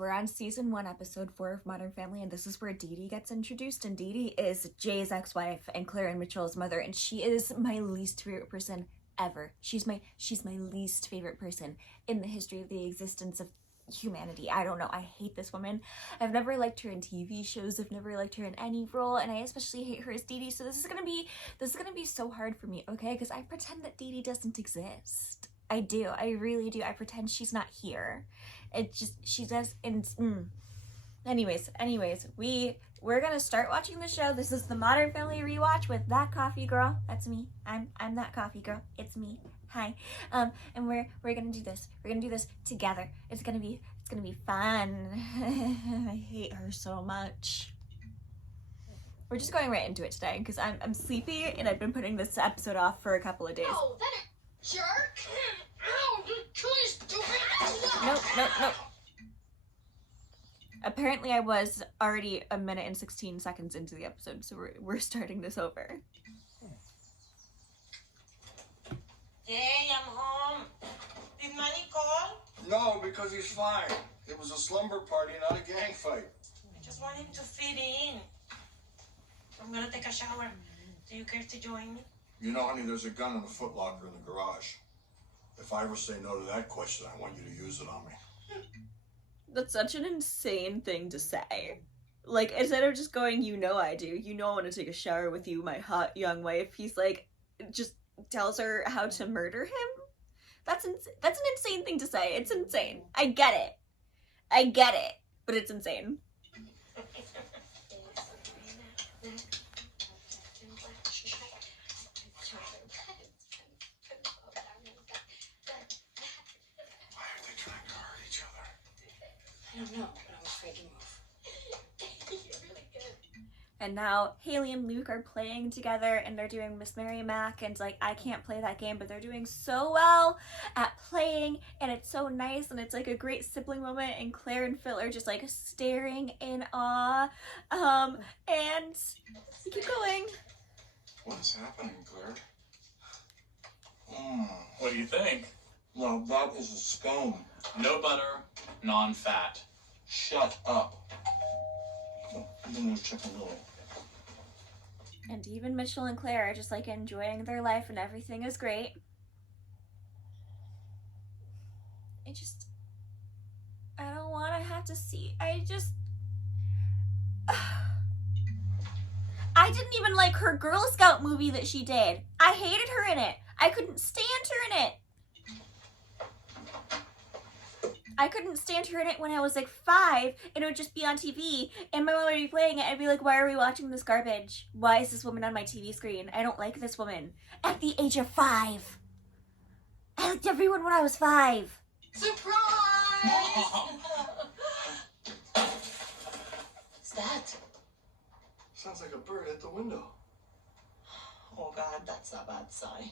we're on season 1, episode 4 of Modern Family, and this is where DeeDee gets introduced, and DeeDee is Jay's ex-wife and Claire and Mitchell's mother, and she is my least favorite person ever. She's my least favorite person in the history of the existence of humanity. I don't know. I hate this woman. I've never liked her in TV shows. I've never liked her in any role, and I especially hate her as DeeDee. So this is gonna be so hard for me, okay? Because I pretend that DeeDee doesn't exist. I do. I really do. I pretend she's not here. She does. And anyways, we're gonna start watching the show. This is the Modern Family rewatch with that coffee girl. That's me. I'm that coffee girl. It's me. Hi. And we're gonna do this. We're gonna do this together. It's gonna be fun. I hate her so much. We're just going right into it today because I'm sleepy and I've been putting this episode off for a couple of days. Oh, that jerk! Ow, Nope. Apparently I was already 1 minute and 16 seconds into the episode, so we're starting this over. Hey, I'm home. Did Manny call? No, because he's fine. It was a slumber party, not a gang fight. I just want him to fit in. I'm gonna take a shower. Do you care to join me? You know, honey, there's a gun in the footlocker in the garage. If I ever say no to that question, I want you to use it on me. That's such an insane thing to say. Like, instead of just going, you know I do, you know I want to take a shower with you, my hot young wife, he's like, just tells her how to murder him? That's an insane thing to say. It's insane. I get it. But it's insane. I don't know, but I'm afraid to move. You're really good. And now Haley and Luke are playing together and they're doing Miss Mary Mac, and like, I can't play that game, but they're doing so well at playing and it's so nice and it's like a great sibling moment, and Claire and Phil are just like staring in awe. And we keep going. What is happening, Claire? What do you think? No, that is a scone. No butter, non-fat. Shut up. I'm gonna check a little. And even Mitchell and Claire are just like enjoying their life and everything is great. I don't want to have to see. I didn't even like her Girl Scout movie that she did. I hated her in it. I couldn't stand her in it. I couldn't stand her in it when I was like 5, and it would just be on TV, and my mom would be playing it. I'd be like, why are we watching this garbage? Why is this woman on my TV screen? I don't like this woman. At the age of 5. I liked everyone when I was 5. Surprise! What's that? Sounds like a bird at the window. Oh, God, that's a bad sign.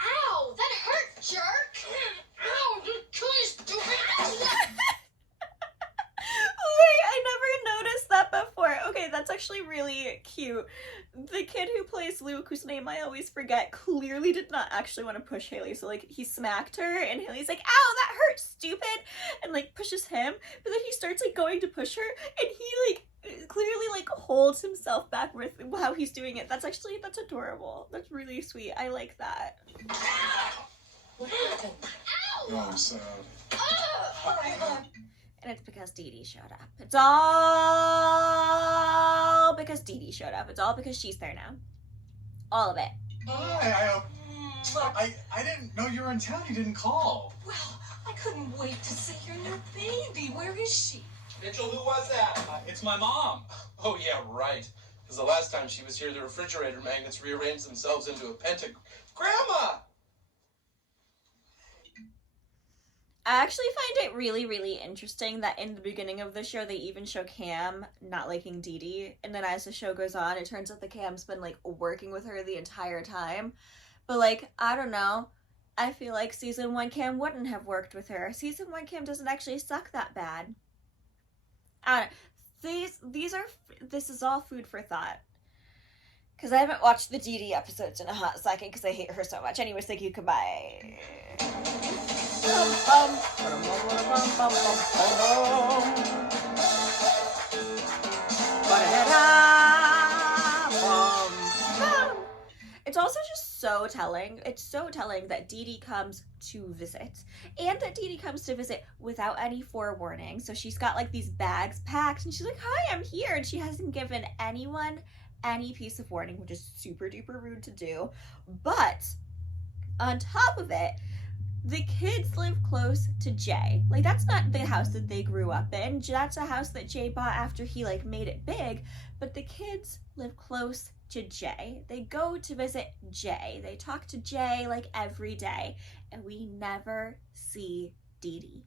Ow! That hurt, jerk! Ow! Wait, I never noticed that before. Okay, that's actually really cute. The kid who plays Luke, whose name I always forget, clearly did not actually want to push Haley. So, like, he smacked her, and Haley's like, ow, that hurts, stupid! And, like, pushes him. But then he starts, like, going to push her, and he, like, clearly, like, holds himself back with how he's doing it. That's adorable. That's really sweet. I like that. What happened? Ow! Oh, I'm sad. And it's because DeeDee showed up. It's all because DeeDee showed up. It's all because she's there now. All of it. Hi, I didn't know you were in town. You didn't call. Well, I couldn't wait to see your new baby. Where is she? Mitchell, who was that? It's my mom. Oh, yeah, right. Because the last time she was here, the refrigerator magnets rearranged themselves into a pentagram. Grandma! I actually find it really, really interesting that in the beginning of the show, they even show Cam not liking DeeDee. And then as the show goes on, it turns out that Cam's been, like, working with her the entire time. But, like, I don't know. I feel like season 1 Cam wouldn't have worked with her. Season 1 Cam doesn't actually suck that bad. I don't know. This is all food for thought. Because I haven't watched the DeeDee episodes in a hot second because I hate her so much. Anyways, thank you. Goodbye. telling. It's so telling that DeeDee comes to visit, and that DeeDee comes to visit without any forewarning. So she's got like these bags packed, and she's like, "Hi, I'm here," and she hasn't given anyone any piece of warning, which is super duper rude to do. But on top of it, the kids live close to Jay. Like, that's not the house that they grew up in. That's a house that Jay bought after he like made it big. But the kids live close to Jay. They go to visit Jay. They talk to Jay like every day, and we never see DeeDee.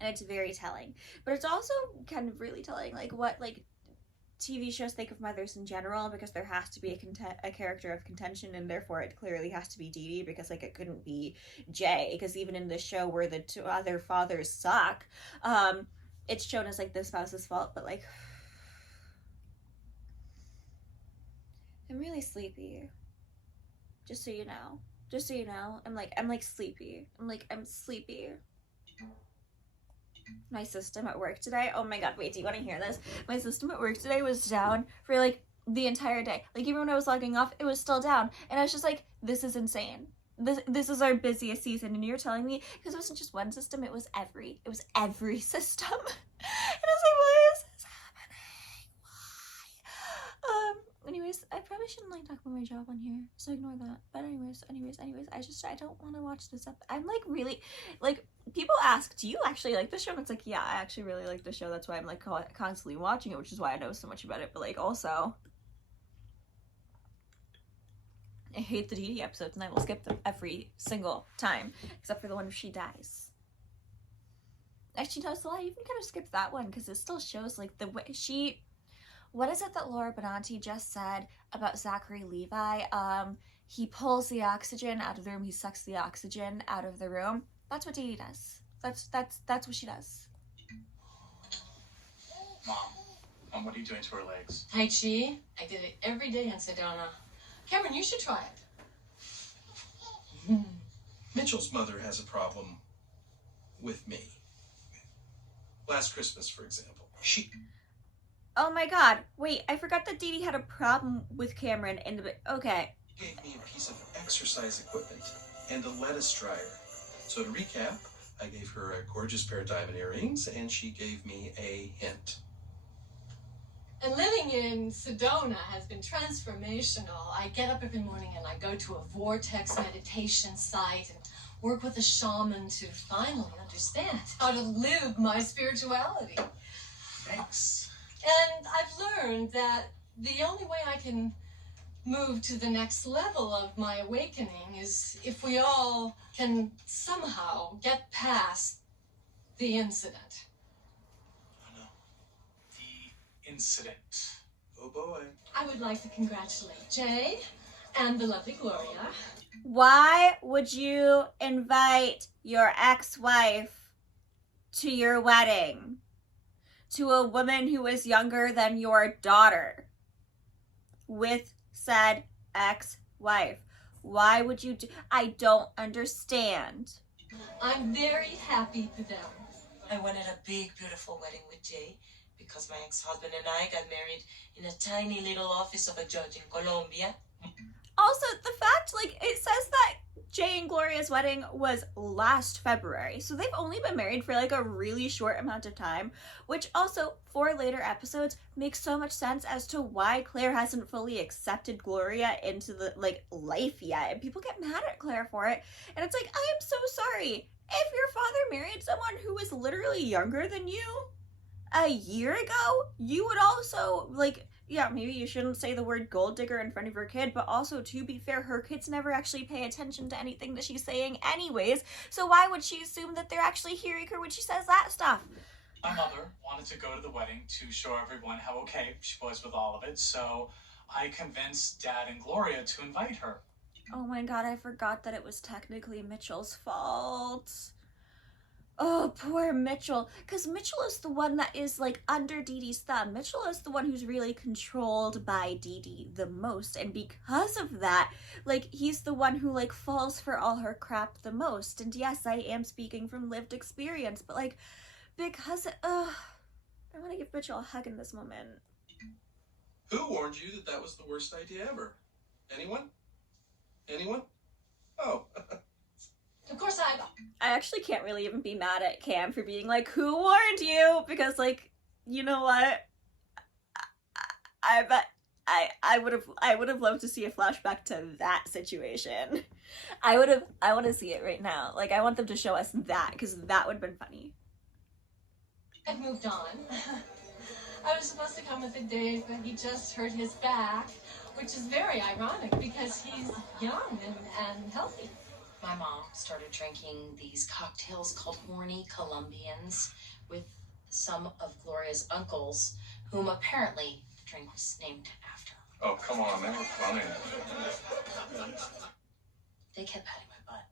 And it's very telling. But it's also kind of really telling like what like TV shows think of mothers in general, because there has to be a character of contention, and therefore it clearly has to be DeeDee, because like it couldn't be Jay, because even in the show where the two other fathers suck, it's shown as like the spouse's fault. But like, I'm really sleepy, just so you know. I'm sleepy. I'm sleepy. My system at work today, oh my god, wait, do you want to hear this? My system at work today was down for like the entire day. Like, even when I was logging off, it was still down. And I was just like, this is insane. This is our busiest season, and you're telling me, because it wasn't just one system, it was every system. And I was like, what is this happening? Why? Anyways, I probably shouldn't like talk about my job on here, so ignore that. But anyways, I don't want to watch this up. I'm like really, like, people ask, do you actually like the show? And it's like, yeah, I actually really like the show. That's why I'm like constantly watching it, which is why I know so much about it. But like, also, I hate the DeeDee episodes, and I will skip them every single time, except for the one where she dies. Actually, no, so I even kind of skipped that one, because it still shows like the way she... What is it that Laura Benanti just said about Zachary Levi? He pulls the oxygen out of the room. He sucks the oxygen out of the room. That's what DeeDee does. That's what she does. Mom, what are you doing to her legs? Tai Chi. I did it every day in Sedona. Cameron, you should try it. Mitchell's mother has a problem with me. Last Christmas, for example. Oh my god, wait, I forgot that DeeDee had a problem with Cameron in the... Okay. She gave me a piece of exercise equipment and a lettuce dryer. So to recap, I gave her a gorgeous pair of diamond earrings, and she gave me a hint. And living in Sedona has been transformational. I get up every morning and I go to a vortex meditation site and work with a shaman to finally understand how to live my spirituality. Thanks. And I've learned that the only way I can move to the next level of my awakening is if we all can somehow get past the incident. Oh no. The incident. Oh boy. I would like to congratulate Jay and the lovely Gloria. Why would you invite your ex-wife to your wedding? To a woman who is younger than your daughter with said ex-wife. Why would you do... I don't understand. I'm very happy for them. I wanted a big, beautiful wedding with Jay because my ex-husband and I got married in a tiny little office of a judge in Colombia. Also, the fact, like, it says that Jay and Gloria's wedding was last February, so they've only been married for like a really short amount of time, which also, for later episodes, makes so much sense as to why Claire hasn't fully accepted Gloria into the, like, life yet, and people get mad at Claire for it, and it's like, I am so sorry. If your father married someone who was literally younger than you a year ago, you would also, like... Yeah, maybe you shouldn't say the word gold digger in front of your kid, but also, to be fair, her kids never actually pay attention to anything that she's saying anyways, so why would she assume that they're actually hearing her when she says that stuff? My mother wanted to go to the wedding to show everyone how okay she was with all of it, so I convinced Dad and Gloria to invite her. Oh my god, I forgot that it was technically Mitchell's fault. Oh, poor Mitchell. Because Mitchell is the one that is, like, under DeeDee's thumb. Mitchell is the one who's really controlled by DeeDee the most. And because of that, like, he's the one who, like, falls for all her crap the most. And yes, I am speaking from lived experience. But, like, because... I want to give Mitchell a hug in this moment. Who warned you that that was the worst idea ever? Anyone? Anyone? Oh. Of course, I actually can't really even be mad at Cam for being like, who warned you? Because, like, you know what? I bet I would have loved to see a flashback to that situation. I want to see it right now. Like, I want them to show us that, because that would have been funny. I've moved on. I was supposed to come with it, Dave, but he just hurt his back, which is very ironic because he's young and healthy. My mom started drinking these cocktails called horny Colombians with some of Gloria's uncles, whom apparently the drink was named after. Oh, come on, they were funny. They kept patting my butt.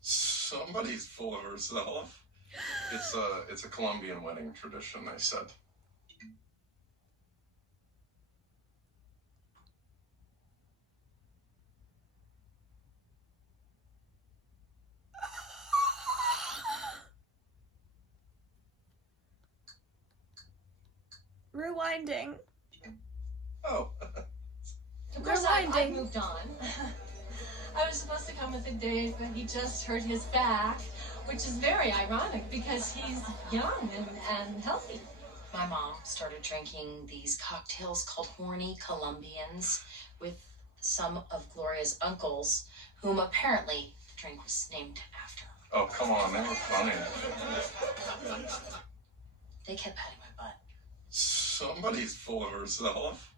Somebody's full of herself. It's a Colombian wedding tradition, they said. Rewinding. Oh. Of course, Rewinding. I've moved on. I was supposed to come with it, Dave, but he just hurt his back, which is very ironic because he's young and healthy. My mom started drinking these cocktails called horny Colombians with some of Gloria's uncles, whom apparently the drink was named after. Oh, come on, they were funny. They kept patting my butt. Somebody's full of herself.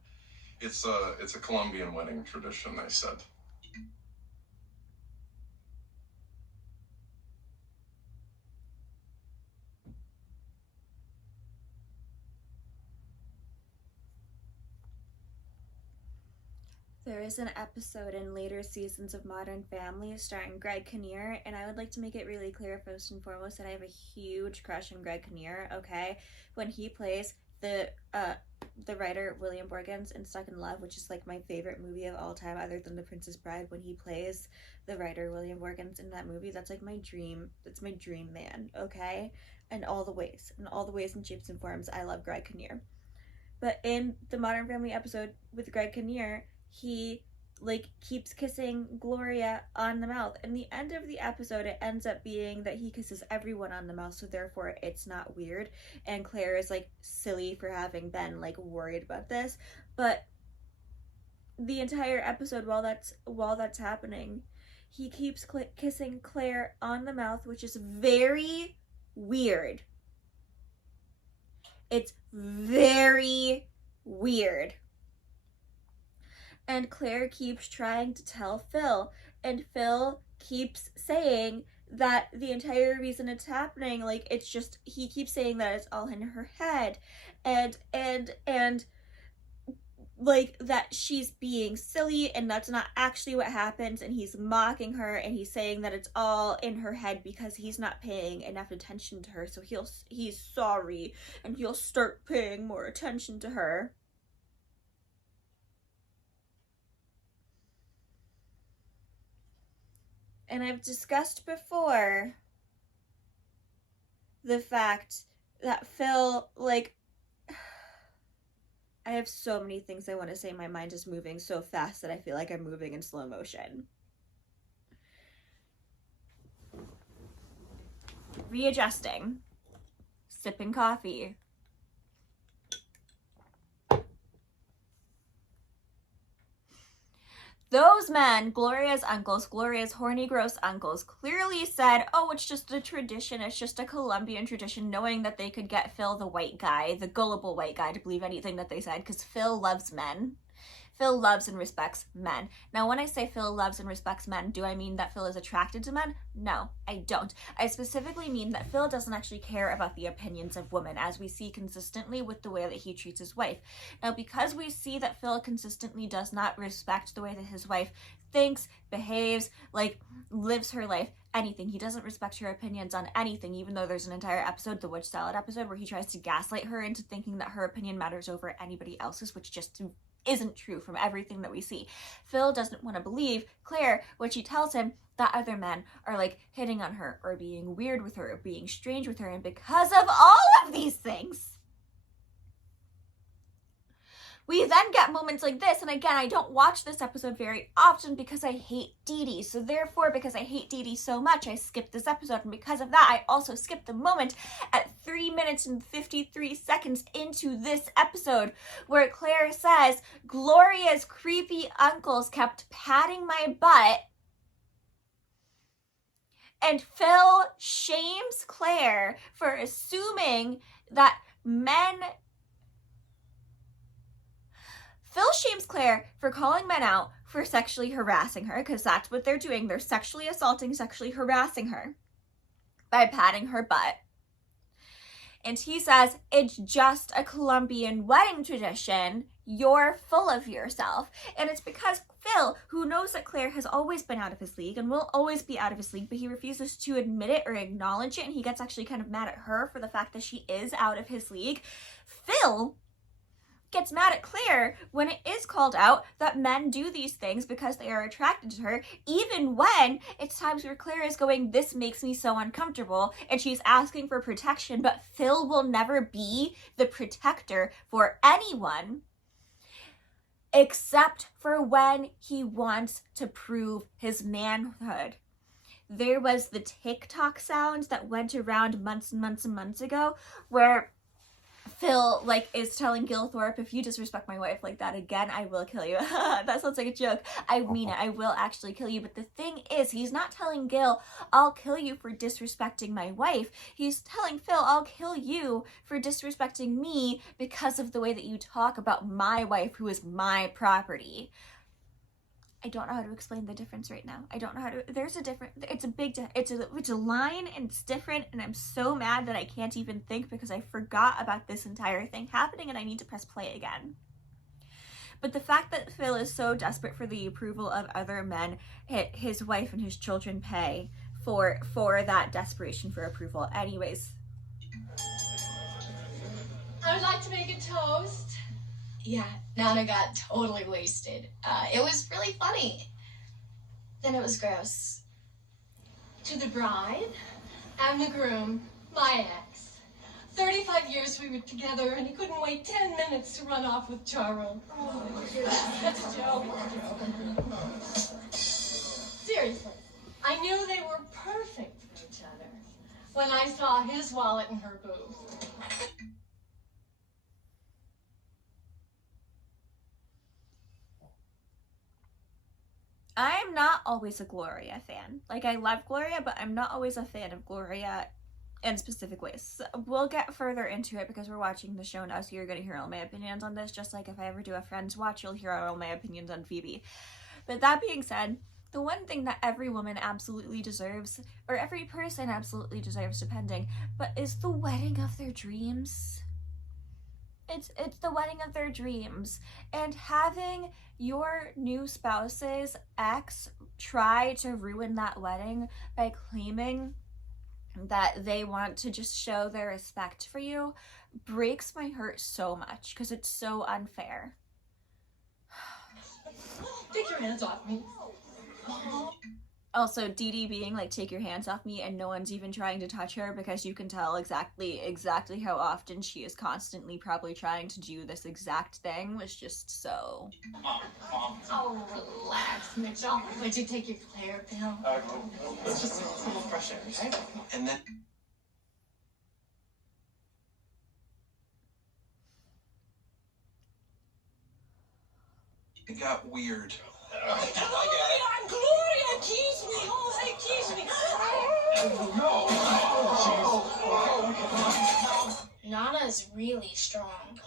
It's a Colombian wedding tradition, they said. There is an episode in later seasons of Modern Family starring Greg Kinnear, and I would like to make it really clear first and foremost that I have a huge crush on Greg Kinnear, okay? When he plays the writer William Borgens in Stuck in Love, which is like my favorite movie of all time other than The Princess Bride, when he plays the writer William Borgens in that movie, that's like my dream. That's my dream man, okay? In all the ways and shapes and forms, I love Greg Kinnear. But in the Modern Family episode with Greg Kinnear, he like keeps kissing Gloria on the mouth. In the end of the episode, it ends up being that he kisses everyone on the mouth, so therefore it's not weird. And Claire is like silly for having been like worried about this. But the entire episode, while that's happening, he keeps kissing Claire on the mouth, which is very weird. It's very weird. And Claire keeps trying to tell Phil, and Phil keeps saying that the entire reason it's happening, like, it's just, he keeps saying that it's all in her head, and like, that she's being silly, and that's not actually what happens, and he's mocking her, and he's saying that it's all in her head because he's not paying enough attention to her, so he's sorry, and he'll start paying more attention to her. And I've discussed before the fact that Phil, like, I have so many things I want to say. My mind is moving so fast that I feel like I'm moving in slow motion. Readjusting. Sipping coffee. Those men, Gloria's uncles, Gloria's horny, gross uncles, clearly said, oh, it's just a tradition, it's just a Colombian tradition, knowing that they could get Phil, the white guy, the gullible white guy, to believe anything that they said, because Phil loves men. Phil loves and respects men. Now, when I say Phil loves and respects men, do I mean that Phil is attracted to men? No, I don't. I specifically mean that Phil doesn't actually care about the opinions of women, as we see consistently with the way that he treats his wife. Now, because we see that Phil consistently does not respect the way that his wife thinks, behaves, like, lives her life, anything. He doesn't respect her opinions on anything, even though there's an entire episode, the witch salad episode, where he tries to gaslight her into thinking that her opinion matters over anybody else's, which just isn't true from everything that we see. Phil doesn't want to believe Claire when she tells him that other men are like hitting on her or being weird with her or being strange with her, and because of all of these things, We then get moments like this, and again, I don't watch this episode very often because I hate DeeDee. So therefore, because I hate DeeDee so much, I skipped this episode, and because of that, I also skipped the moment at 3 minutes and 53 seconds into this episode where Claire says, Gloria's creepy uncles kept patting my butt, and Phil shames Claire for assuming that Phil shames Claire for calling men out for sexually harassing her, because that's what they're doing. They're sexually assaulting, sexually harassing her by patting her butt. And he says, it's just a Colombian wedding tradition. You're full of yourself. And it's because Phil, who knows that Claire has always been out of his league and will always be out of his league, but he refuses to admit it or acknowledge it, and he gets actually kind of mad at her for the fact that she is out of his league. Phil gets mad at Claire when it is called out that men do these things because they are attracted to her, even when it's times where Claire is going, this makes me so uncomfortable, and she's asking for protection, but Phil will never be the protector for anyone except for when he wants to prove his manhood. There was the TikTok sound that went around months and months and months ago where Phil, is telling Gil Thorpe, if you disrespect my wife like that again, I will kill you. That sounds like a joke. I mean it. I will actually kill you. But the thing is, he's not telling Gil, I'll kill you for disrespecting my wife. He's telling Phil, I'll kill you for disrespecting me because of the way that you talk about my wife, who is my property. I don't know how to explain the difference right now. I don't know how to, there's a different, it's a big, it's a line, and it's different, and I'm so mad that I can't even think because I forgot about this entire thing happening and I need to press play again. But the fact that Phil is so desperate for the approval of other men, his wife and his children pay for that desperation for approval. Anyways. I would like to make a toast. Yeah, Nana got totally wasted. It was really funny. Then it was gross. To the bride and the groom, my ex. 35 years we were together, and he couldn't wait 10 minutes to run off with Charo. Oh, that's a joke. Seriously, I knew they were perfect for each other when I saw his wallet in her booth. I'm not always a Gloria fan. I love Gloria, but I'm not always a fan of Gloria in specific ways. So we'll get further into it because we're watching the show now, so you're going to hear all my opinions on this, just like if I ever do a Friends watch, you'll hear all my opinions on Phoebe. But that being said, the one thing that every woman absolutely deserves, or every person absolutely deserves, depending, but is the wedding of their dreams. It's the wedding of their dreams. And having your new spouse's ex try to ruin that wedding by claiming that they want to just show their respect for you breaks my heart so much because it's so unfair. Take your hands off me. Also, DeeDee being take your hands off me, and no one's even trying to touch her because you can tell exactly how often she is constantly probably trying to do this exact thing was just so... Mom. Oh, relax, Mitchell. Would you take your Claire pill? Let's just a little fresh air, okay? And then it got weird. Gloria, tease me. Oh, hey, tease me. Nana is really strong.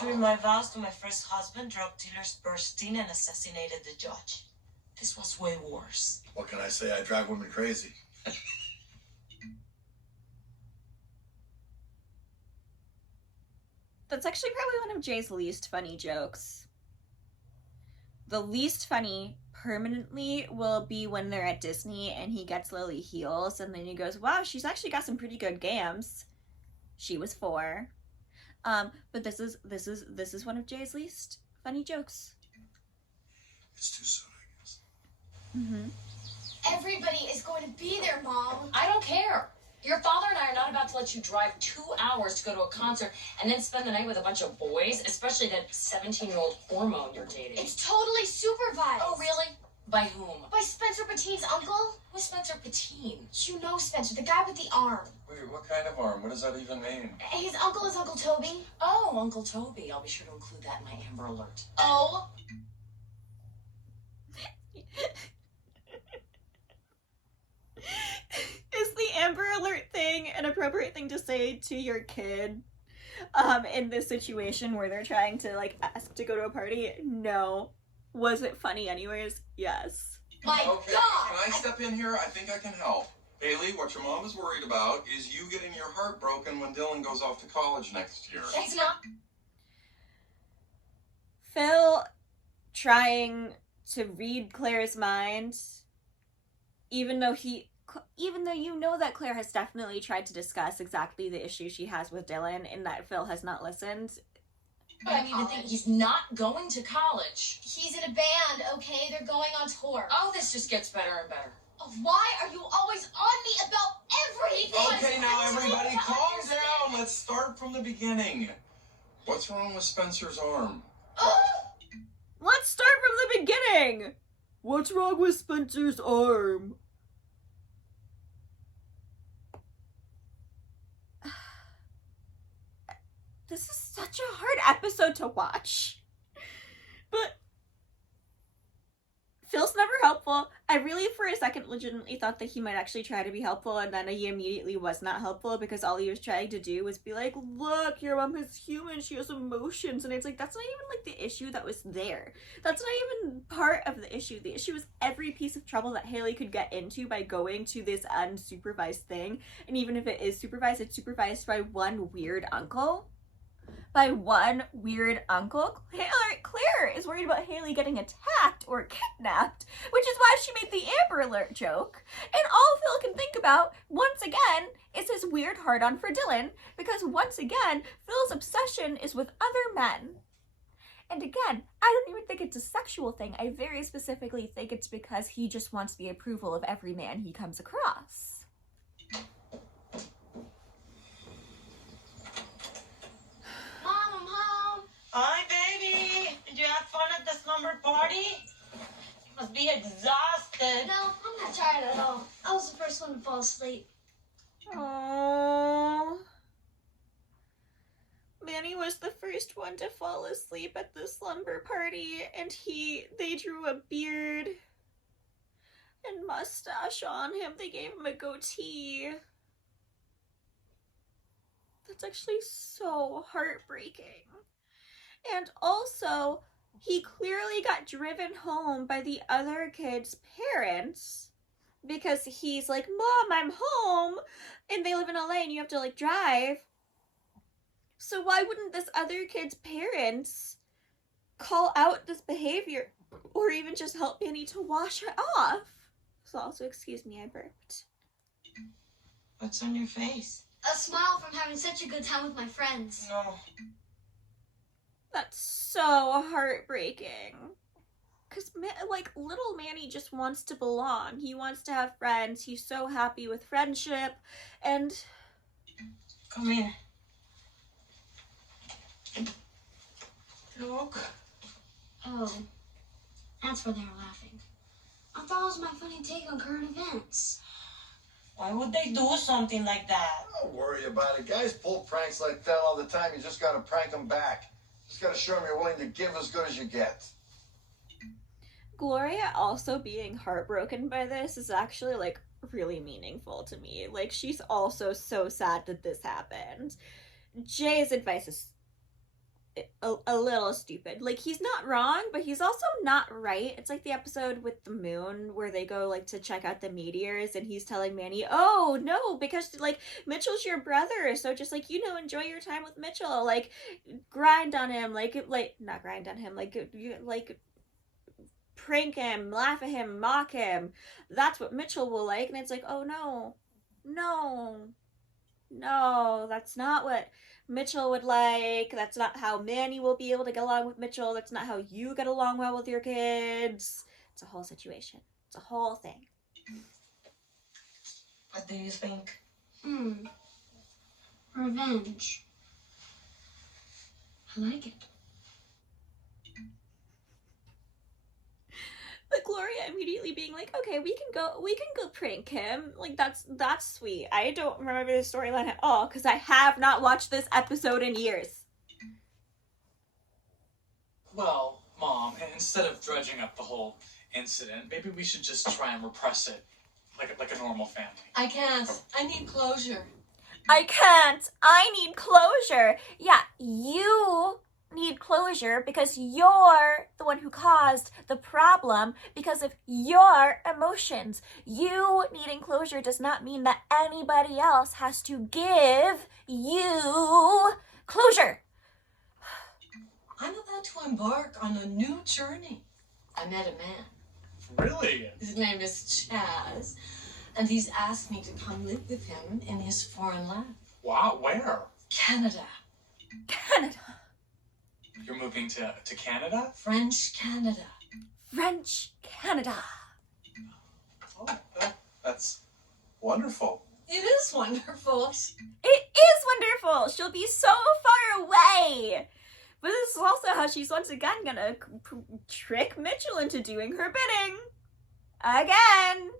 During my vows to my first husband, drug dealers burst in and assassinated the judge. This was way worse. What can I say? I drive women crazy. That's actually probably one of Jay's least funny jokes. The least funny permanently will be when they're at Disney and he gets Lily heels and then he goes, wow, she's actually got some pretty good gams. She was 4. But this is one of Jay's least funny jokes. It's too soon, I guess. Mm-hmm. Everybody is going to be there, Mom. I don't care. Your father and I are not about to let you drive 2 hours to go to a concert and then spend the night with a bunch of boys, especially that 17-year-old hormone you're dating. It's totally supervised. Oh, really? By whom? By Spencer Patine's uncle. Who's Spencer Patine? You know Spencer, the guy with the arm. Wait, what kind of arm? What does that even mean? His uncle is Uncle Toby. Oh, Uncle Toby. I'll be sure to include that in my Amber Alert. Oh. Is the Amber Alert thing an appropriate thing to say to your kid in this situation where they're trying to like ask to go to a party? No. Was it funny anyways? Yes. My Okay, God! can I step in here? I think I can help. Haley, what your mom is worried about is you getting your heart broken when Dylan goes off to college next year. It's not. Phil trying to read Claire's mind, even though you know that Claire has definitely tried to discuss exactly the issue she has with Dylan and that Phil has not listened. But I mean, to think he's not going to college. He's in a band, okay? They're going on tour. Oh, this just gets better and better. Oh, why are you always on me about everything? Okay, now everybody calm down. Let's start from the beginning. What's wrong with Spencer's arm? Let's start from the beginning! What's wrong with Spencer's arm? This is such a hard episode to watch. But Phil's never helpful. I really, for a second, legitimately thought that he might actually try to be helpful, and then he immediately was not helpful because all he was trying to do was be like, look, your mom is human, she has emotions, and it's like, that's not even like the issue that was there. That's not even part of the issue. The issue was every piece of trouble that Haley could get into by going to this unsupervised thing, and even if it is supervised, it's supervised by one weird uncle. Claire is worried about Haley getting attacked or kidnapped, which is why she made the Amber Alert joke. And all Phil can think about, once again, is his weird hard-on for Dylan, because once again, Phil's obsession is with other men. And again, I don't even think it's a sexual thing. I very specifically think it's because he just wants the approval of every man he comes across. Hi, baby. Did you have fun at the slumber party? You must be exhausted. No, I'm not tired at all. I was the first one to fall asleep. Aww. Manny was the first one to fall asleep at the slumber party, and they drew a beard and mustache on him. They gave him a goatee. That's actually so heartbreaking. And also, he clearly got driven home by the other kid's parents because he's like, Mom, I'm home, and they live in LA and you have to like drive. So why wouldn't this other kid's parents call out this behavior or even just help Manny to wash it off? So also, excuse me, I burped. What's on your face? A smile from having such a good time with my friends. No. That's so heartbreaking. Because, like, little Manny just wants to belong. He wants to have friends. He's so happy with friendship. And... Come here. Look. Oh, that's why they were laughing. I thought it was my funny take on current events. Why would they do something like that? Don't worry about it. Guys pull pranks like that all the time. You just gotta prank them back. Just gotta show them you're willing to give as good as you get. Gloria also being heartbroken by this is actually, like, really meaningful to me. Like, she's also so sad that this happened. Jay's advice is a little stupid. Like, he's not wrong, but he's also not right. It's like the episode with the moon where they go, like, to check out the meteors, and he's telling Manny, oh, no, because, like, Mitchell's your brother, so just, like, you know, enjoy your time with Mitchell. Like, grind on him, not grind on him, like, prank him, laugh at him, mock him. That's what Mitchell will like. And it's like, oh, no, that's not what Mitchell would like. That's not how Manny will be able to get along with Mitchell. That's not how you get along well with your kids. It's a whole situation. It's a whole thing. What do you think? Revenge. I like it. But Gloria immediately being like, okay, we can go prank him. Like, that's sweet. I don't remember the storyline at all because I have not watched this episode in years. Well, Mom, instead of dredging up the whole incident, maybe we should just try and repress it like a normal family. I can't. I need closure. I can't. I need closure. Yeah, you need closure because you're the one who caused the problem because of your emotions. You needing closure does not mean that anybody else has to give you closure. I'm about to embark on a new journey. I met a man. Really? His name is Chaz, and he's asked me to come live with him in his foreign land. Wow, where? Canada. Canada. You're moving to Canada? French Canada. French Canada. Oh, that's wonderful. It is wonderful. It is wonderful. She'll be so far away. But this is also how she's once again gonna trick Mitchell into doing her bidding. Again.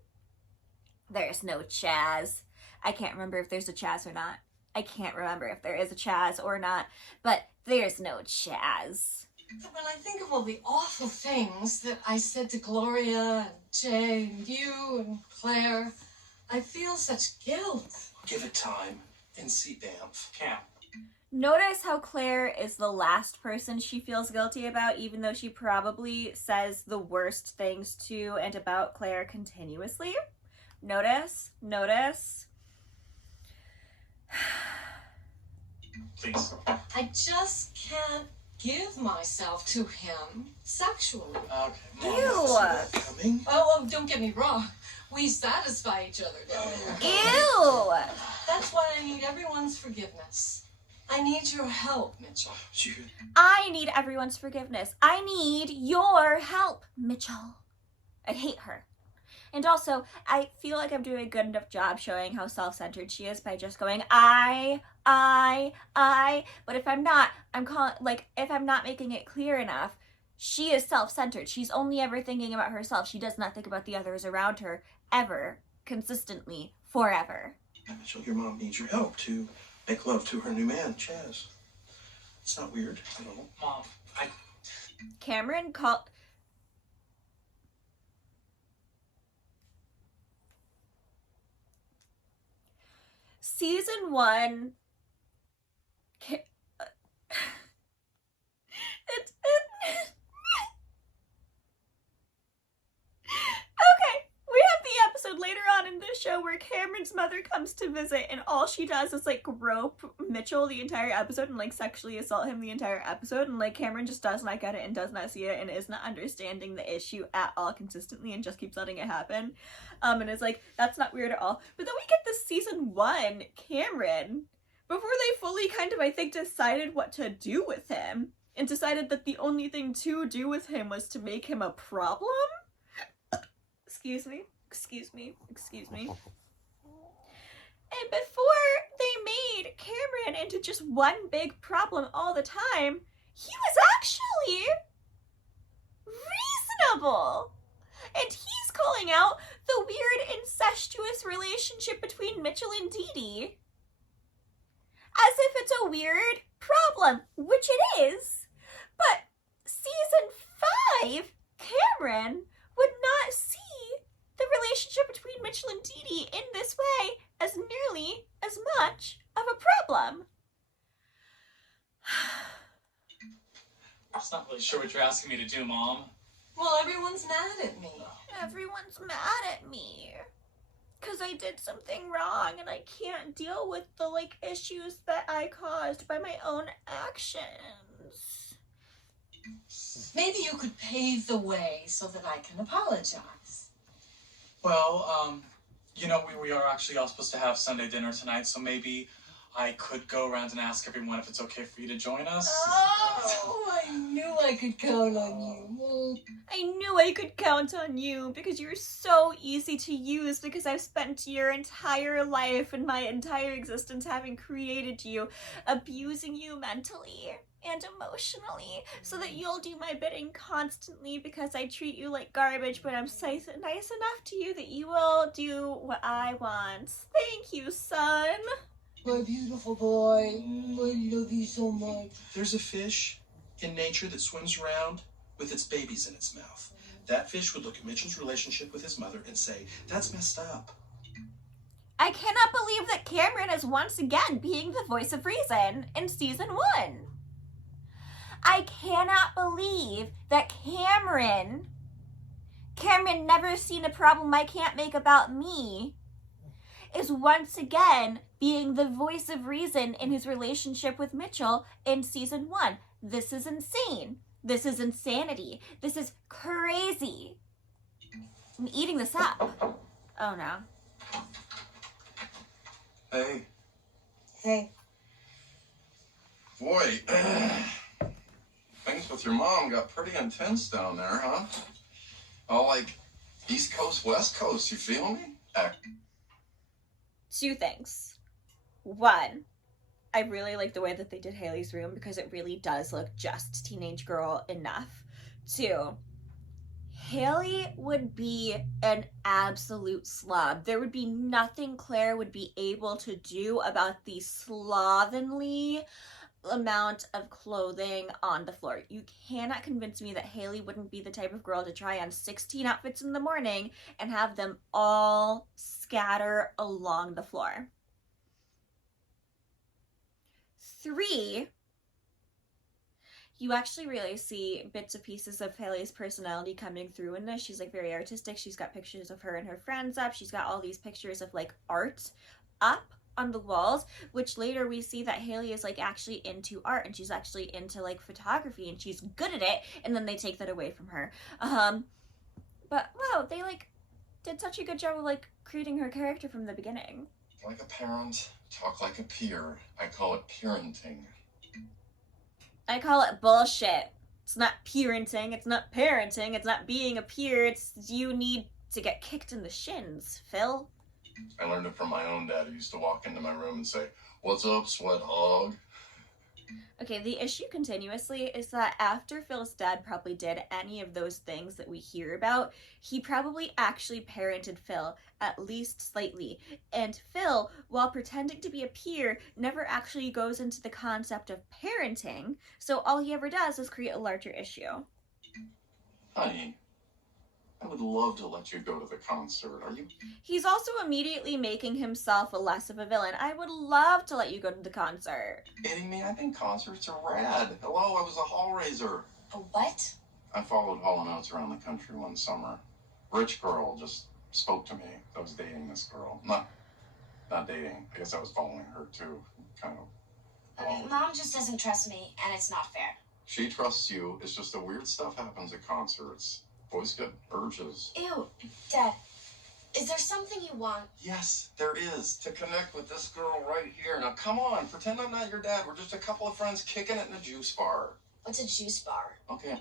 There's no Chaz. I can't remember if there's a Chaz or not. I can't remember if there is a Chaz or not. But there's no Chaz. When I think of all the awful things that I said to Gloria and Jay and you and Claire, I feel such guilt. Give it time and see Banff. Cam. Notice how Claire is the last person she feels guilty about, even though she probably says the worst things to and about Claire continuously. Notice. Please. I just can't give myself to him sexually. Okay. Mom, Ew. Coming? Oh, don't get me wrong. We satisfy each other down there. Ew. That's why I need everyone's forgiveness. I need your help, Mitchell. I need everyone's forgiveness. I need your help, Mitchell. I hate her. And also, I feel like I'm doing a good enough job showing how self-centered she is by just going, I. But if I'm not, if I'm not making it clear enough, she is self-centered. She's only ever thinking about herself. She does not think about the others around her, ever, consistently, forever. Mitchell, your mom needs your help to make love to her new man, Chaz. It's not weird, you know. Mom, Cameron called... Season 1... Okay, we have the episode later on in this show where Cameron's mother comes to visit and all she does is like grope Mitchell the entire episode and like sexually assault him the entire episode, and like Cameron just does not get it and does not see it and is not understanding the issue at all consistently and just keeps letting it happen, and is like, that's not weird at all. But then we get this season 1 Cameron before they fully kind of, I think, decided what to do with him and decided that the only thing to do with him was to make him a problem. Excuse me. And before they made Cameron into just one big problem all the time, he was actually reasonable. And he's calling out the weird incestuous relationship between Mitchell and DeeDee as if it's a weird problem, which it is. But season 5, Cameron would not see the relationship between Mitchell and DeeDee in this way as nearly as much of a problem. I'm just not really sure what you're asking me to do, Mom. Well, everyone's mad at me. Everyone's mad at me because I did something wrong and I can't deal with the issues that I caused by my own actions. Maybe you could pave the way so that I can apologize. Well, we are actually all supposed to have Sunday dinner tonight, so maybe I could go around and ask everyone if it's okay for you to join us. Oh, I knew I could count on you. I knew I could count on you because you're so easy to use because I've spent your entire life and my entire existence having created you, abusing you mentally and emotionally so that you'll do my bidding constantly because I treat you like garbage, but I'm nice enough to you that you will do what I want. Thank you, son. My beautiful boy, I love you so much. There's a fish in nature that swims around with its babies in its mouth. That fish would look at Mitchell's relationship with his mother and say, that's messed up. I cannot believe that Cameron is once again being the voice of reason in season 1. I cannot believe that Cameron never seen a problem I can't make about me, is once again being the voice of reason in his relationship with Mitchell in season 1. This is insane. This is insanity. This is crazy. I'm eating this up. Oh no. Hey. Hey. Boy, things with your mom got pretty intense down there, huh? All like East Coast, West Coast, you feel me? 2 things. 1, I really like the way that they did Haley's room because it really does look just teenage girl enough. 2, Haley would be an absolute slob. There would be nothing Claire would be able to do about the slovenly amount of clothing on the floor. You cannot convince me that Haley wouldn't be the type of girl to try on 16 outfits in the morning and have them all scatter along the floor. 3, you actually really see bits and pieces of Haley's personality coming through in this. She's like very artistic. She's got pictures of her and her friends up. She's got all these pictures of like art up on the walls, which later we see that Haley is like actually into art and she's actually into like photography and she's good at it, and then they take that away from her. But wow, they like did such a good job of like creating her character from the beginning. Like a parent, talk like a peer. I call it parenting. I call it bullshit. It's not parenting, it's not parenting, it's not being a peer, it's you need to get kicked in the shins, Phil. I learned it from my own dad, who used to walk into my room and say, "What's up, sweat hog?" Okay, the issue continuously is that after Phil's dad probably did any of those things that we hear about, he probably actually parented Phil, at least slightly. And Phil, while pretending to be a peer, never actually goes into the concept of parenting, so all he ever does is create a larger issue. Honey, I would love to let you go to the concert. Are you? He's also immediately making himself a less of a villain. I would love to let you go to the concert. Kidding me? I think concerts are rad. Hello, I was a hall raiser. A what? I followed Hall & Oates around the country one summer. Rich girl just spoke to me. I was dating this girl. Not dating. I guess I was following her too. Kind of. Mom just doesn't trust me, and it's not fair. She trusts you. It's just the weird stuff happens at concerts. Boys get urges. Ew, Dad, is there something you want? Yes, there is. To connect with this girl right here. Now, come on. Pretend I'm not your dad. We're just a couple of friends kicking it in a juice bar. What's a juice bar? Okay.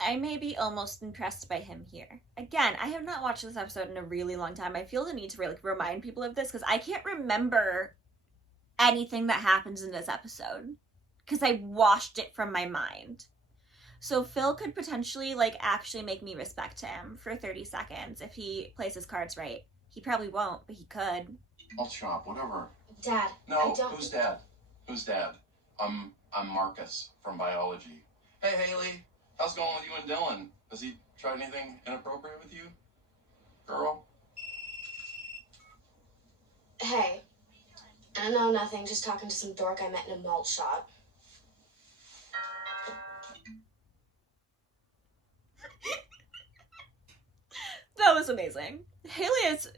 I may be almost impressed by him here. Again, I have not watched this episode in a really long time. I feel the need to really remind people of this because I can't remember anything that happens in this episode because I washed it from my mind. So Phil could potentially like actually make me respect him for 30 seconds if he plays his cards right. He probably won't, but he could. I'll chop, whatever. Dad, No, I don't... who's dad? Who's dad? I'm Marcus from biology. Hey, Haley. How's it going with you and Dylan? Has he tried anything inappropriate with you? Girl? Hey, I know nothing, just talking to some dork I met in a malt shop. That was amazing. Haley's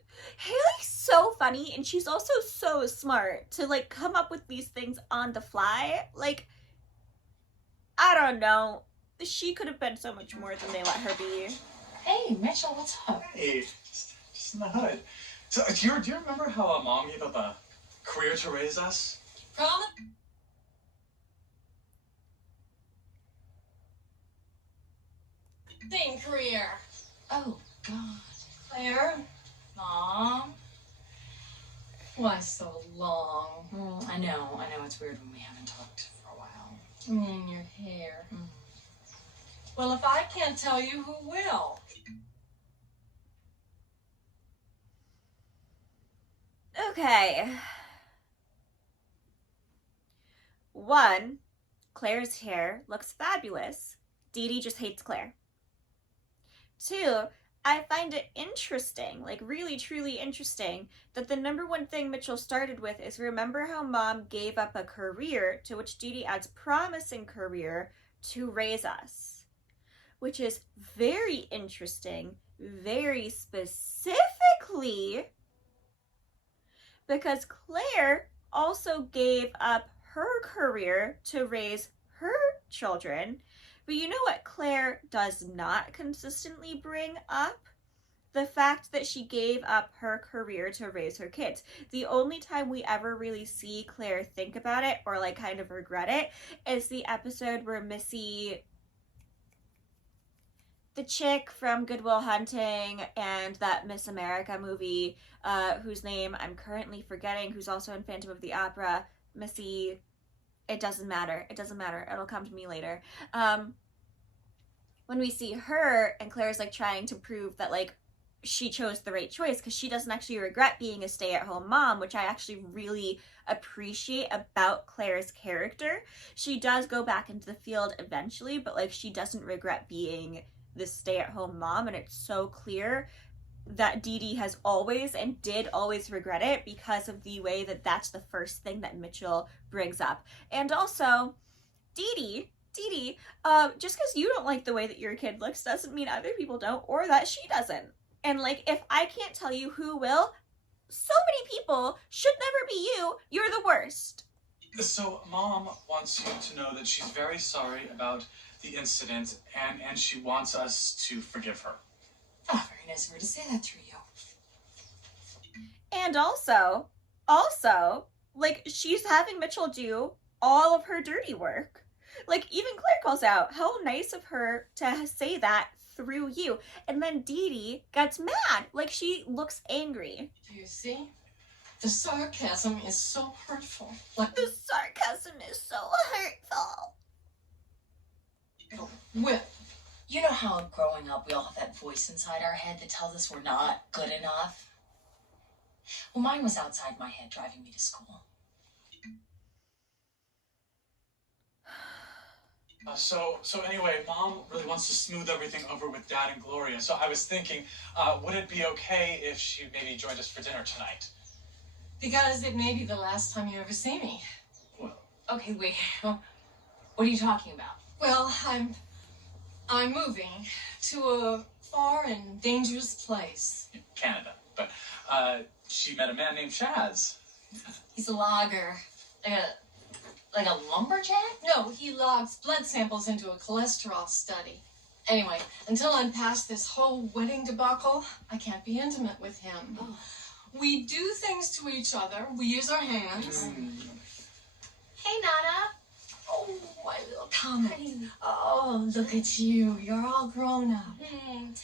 so funny, and she's also so smart to like come up with these things on the fly. Like, I don't know. She could have been so much more than they let her be. Hey, Mitchell, what's up? Hey, just in the hood. So, do you remember how Mom gave up a career to raise us? Promise. Career. Oh, God. Claire, Mom? why so long? I know. It's weird when we haven't talked for a while. Your hair. Well, if I can't tell you, who will? Okay. 1, Claire's hair looks fabulous. DeeDee just hates Claire. 2, I find it interesting, like really truly interesting, that the number one thing Mitchell started with is remember how Mom gave up a career, to which DeeDee adds promising career, to raise us. Which is very interesting, very specifically, because Claire also gave up her career to raise her children. But you know what Claire does not consistently bring up? The fact that she gave up her career to raise her kids. The only time we ever really see Claire think about it or like kind of regret it is the episode where Missy, the chick from Good Will Hunting and that Miss America movie, whose name I'm currently forgetting, who's also in Phantom of the Opera, Missy, it doesn't matter. It'll come to me later. When we see her and Claire's like trying to prove that like she chose the right choice because she doesn't actually regret being a stay-at-home mom, which I actually really appreciate about Claire's character. She does go back into the field eventually, but like she doesn't regret being this stay-at-home mom, and it's so clear that DeeDee has always and did always regret it because of the way that that's the first thing that Mitchell brings up. And also, DeeDee, just because you don't like the way that your kid looks doesn't mean other people don't, or that she doesn't. And like, if I can't tell you who will, so many people should never be you. You're the worst. So Mom wants you to know that she's very sorry about the incident, and she wants us to forgive her. Oh, very nice of her to say that through you. And also, like, she's having Mitchell do all of her dirty work. Like, even Claire calls out, how nice of her to say that through you. And then DeeDee gets mad. Like, she looks angry. Do you see? The sarcasm is so hurtful. Like the sarcasm is so hurtful. Whip. You know how growing up we all have that voice inside our head that tells us we're not good enough? Well, mine was outside my head driving me to school. So anyway, Mom really wants to smooth everything over with Dad and Gloria. So I was thinking, would it be okay if she maybe joined us for dinner tonight? Because it may be the last time you ever see me. Well, okay, wait. What are you talking about? Well, I'm moving to a far and dangerous place. in Canada. But she met a man named Shaz. He's a logger. Like a lumberjack? No, he logs blood samples into a cholesterol study. Anyway, until I'm past this whole wedding debacle, I can't be intimate with him. Oh. We do things to each other. We use our hands. Hey, Nana. Oh, my little comet. Oh, look at you. You're all grown up.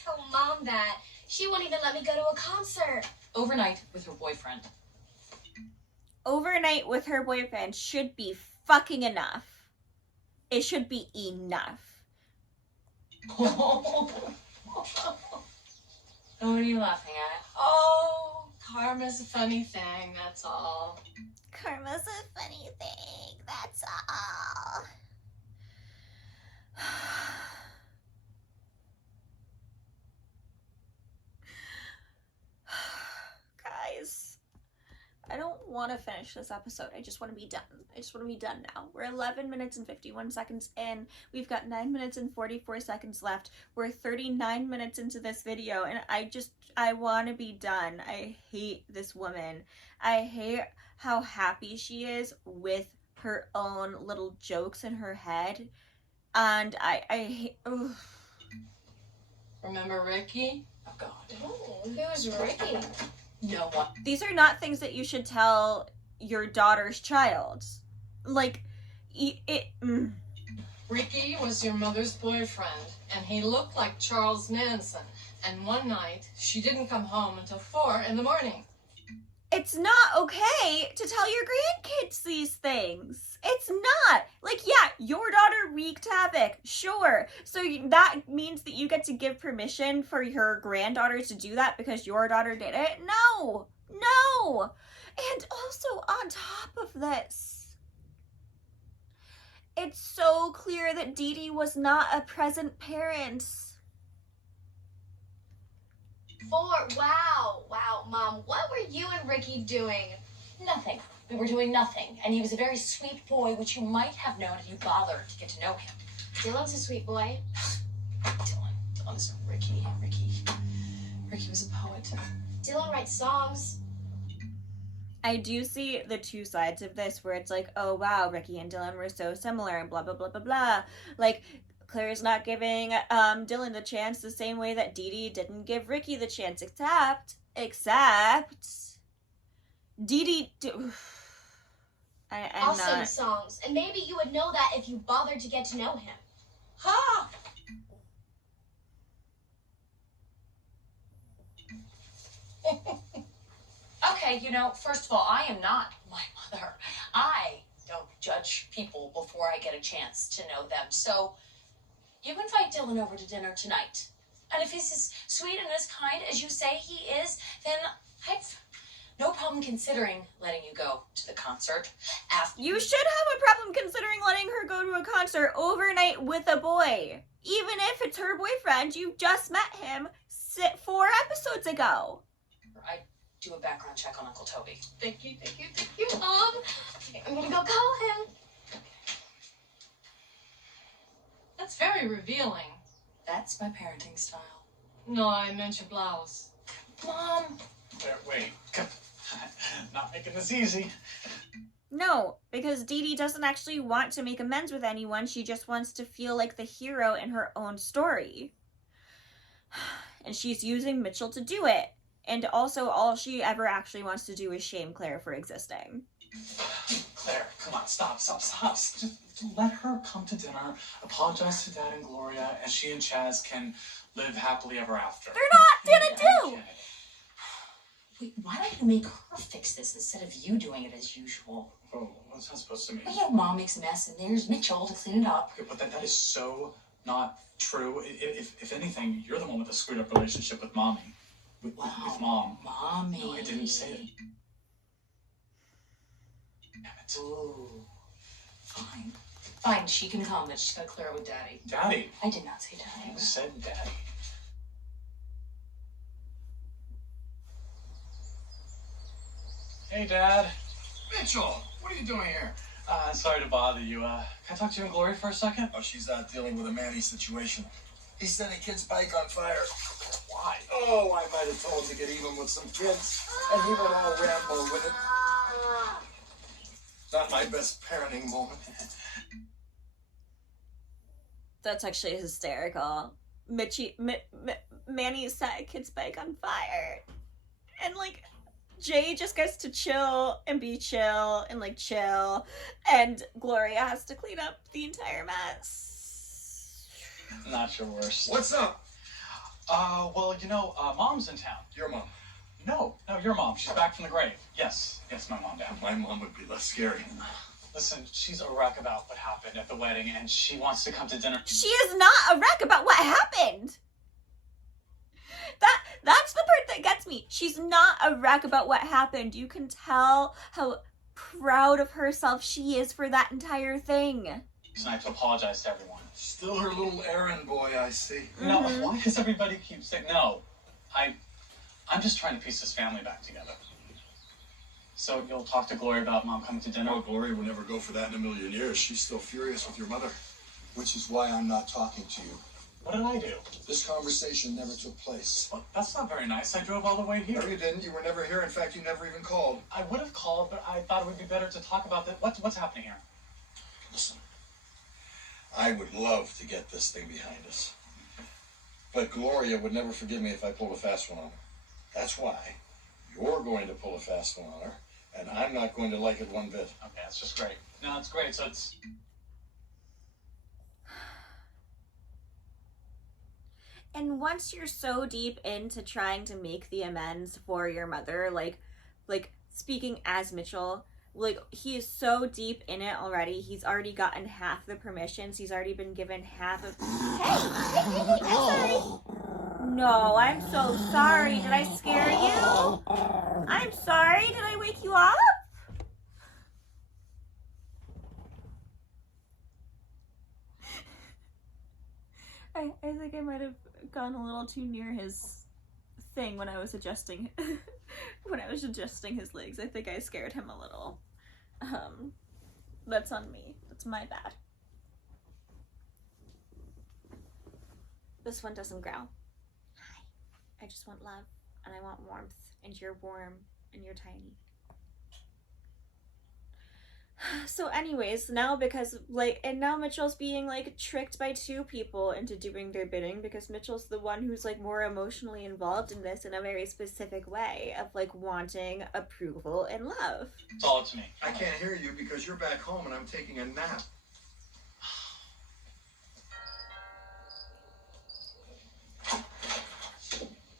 Tell Mom that. She won't even let me go to a concert. Overnight with her boyfriend. Overnight with her boyfriend should be fucking enough. It should be enough. What are you laughing at? Oh, karma's a funny thing, that's all. Karma's a funny thing, that's all. Guys, I don't want to finish this episode. I just want to be done. I just want to be done now. We're 11 minutes and 51 seconds in. We've got 9 minutes and 44 seconds left. We're 39 minutes into this video, and I want to be done. I hate this woman. I hate how happy she is with her own little jokes in her head. And I hate... Ugh. Remember Ricky? Oh, God. Ooh, who's Ricky? No one. These are not things that you should tell your daughter's child. Like, Ricky was your mother's boyfriend, and he looked like Charles Manson. And one night, she didn't come home until 4 in the morning. It's not okay to tell your grandkids these things. It's not. Like, yeah, your daughter wreaked havoc, sure. So that means that you get to give permission for your granddaughter to do that because your daughter did it? No. No. And also, on top of this, it's so clear that DeeDee was not a present parent. Wow, Mom, what were you and Ricky doing? Nothing. We were doing nothing. And he was a very sweet boy, which you might have known if you bothered to get to know him. Dylan's a sweet boy. Dylan's Ricky. Ricky was a poet. Dylan writes songs. I do see the two sides of this where it's like, oh wow, Ricky and Dylan were so similar and blah, blah, blah, blah, blah. Like, Claire's not giving Dylan the chance the same way that DeeDee didn't give Ricky the chance, except DeeDee. I'll sing songs, and maybe you would know that if you bothered to get to know him. Ha! Okay, first of all, I am not my mother. I don't judge people before I get a chance to know them. So, you invite Dylan over to dinner tonight. And if he's as sweet and as kind as you say he is, then I've no problem considering letting you go to the concert after. You should have a problem considering letting her go to a concert overnight with a boy. Even if it's her boyfriend, you just met him 4 episodes ago. I do a background check on Uncle Toby. Thank you, Mom. Okay, I'm gonna go call him. That's very revealing. That's my parenting style. No, I meant your blouse. Mom. Wait. Not making this easy. No, because DeeDee doesn't actually want to make amends with anyone. She just wants to feel like the hero in her own story. And she's using Mitchell to do it. And also, all she ever actually wants to do is shame Claire for existing. Claire, come on, stop. Just let her come to dinner, apologize to Dad and Gloria, and she and Chaz can live happily ever after. They're not gonna do! Okay. Wait, why don't you make her fix this instead of you doing it as usual? Oh, what's that supposed to mean? Well, yeah, Mom makes a mess, and there's Mitchell to clean it up. Okay, but that is so not true. If anything, you're the one with a screwed up relationship with Mommy. With Mom. Mommy. No, I didn't say it. Damn it. Ooh. Fine, she can come, but she's gotta clear it with Daddy. Daddy? I did not say Daddy. You said Daddy. Hey, Dad. Mitchell, what are you doing here? Sorry to bother you. Can I talk to you and Gloria for a second? Oh, she's out dealing with a Manny situation. He set a kid's bike on fire. Why? Oh, I might have told him to get even with some kids, and he went all Rambo with it. Not my best parenting moment. That's actually hysterical. Manny set a kid's bike on fire. And, like, Jay just gets to chill and be chill and, like, chill. And Gloria has to clean up the entire mess. Not your worst. What's up? Well, Mom's in town. Your mom. No, your mom. She's back from the grave. Yes, my mom, Dad. My mom would be less scary. Listen, she's a wreck about what happened at the wedding, and she wants to come to dinner. She is not a wreck about what happened. That's the part that gets me. She's not a wreck about what happened. You can tell how proud of herself she is for that entire thing. And I have to apologize to everyone. Still her little errand boy, I see. No, why does everybody keep saying no? I'm just trying to piece this family back together. So you'll talk to Gloria about Mom coming to dinner? Oh, Gloria would never go for that in a million years. She's still furious with your mother, which is why I'm not talking to you. What did I do? This conversation never took place. Well, that's not very nice. I drove all the way here. No, you didn't. You were never here. In fact, you never even called. I would have called, but I thought it would be better to talk about that. What's happening here? Listen, I would love to get this thing behind us. But Gloria would never forgive me if I pulled a fast one on her. That's why You're going to pull a fast one on her, and I'm not going to like it one bit. Okay, that's just great. No, it's great. So it's... And once you're so deep into trying to make the amends for your mother, like speaking as Mitchell, like he is so deep in it already. He's already gotten half the permissions. He's already been given half of. Hey, I'm sorry. No, I'm so sorry. Did I scare you? I'm sorry. Did I wake you up? I think I might have gone a little too near his thing when I was adjusting his legs. I think I scared him a little. That's on me. That's my bad. This one doesn't growl. I just want love, and I want warmth, and you're warm, and you're tiny. So anyways, now now Mitchell's being tricked by two people into doing their bidding, because Mitchell's the one who's more emotionally involved in this in a very specific way of wanting approval and love. It's all up to me. I can't hear you because you're back home and I'm taking a nap.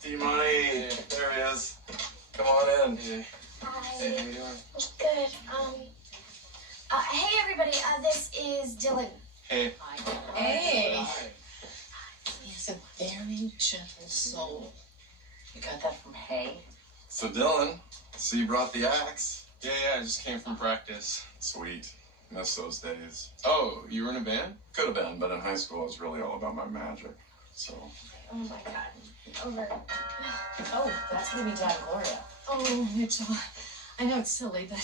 D-Money, there he is. Come on in. Hi. Hey, how you doing? Good. Hey everybody, this is Dylan. Hey. Hey. He has a very gentle soul. You got that from Hay? So Dylan, so you brought the axe? Yeah, I just came from practice. Sweet. Miss those days. Oh, you were in a band? Could have been, but in high school it was really all about my magic. So. Oh my god. Over. Oh, that's gonna be Dad Gloria. Oh, Mitchell, I know it's silly, but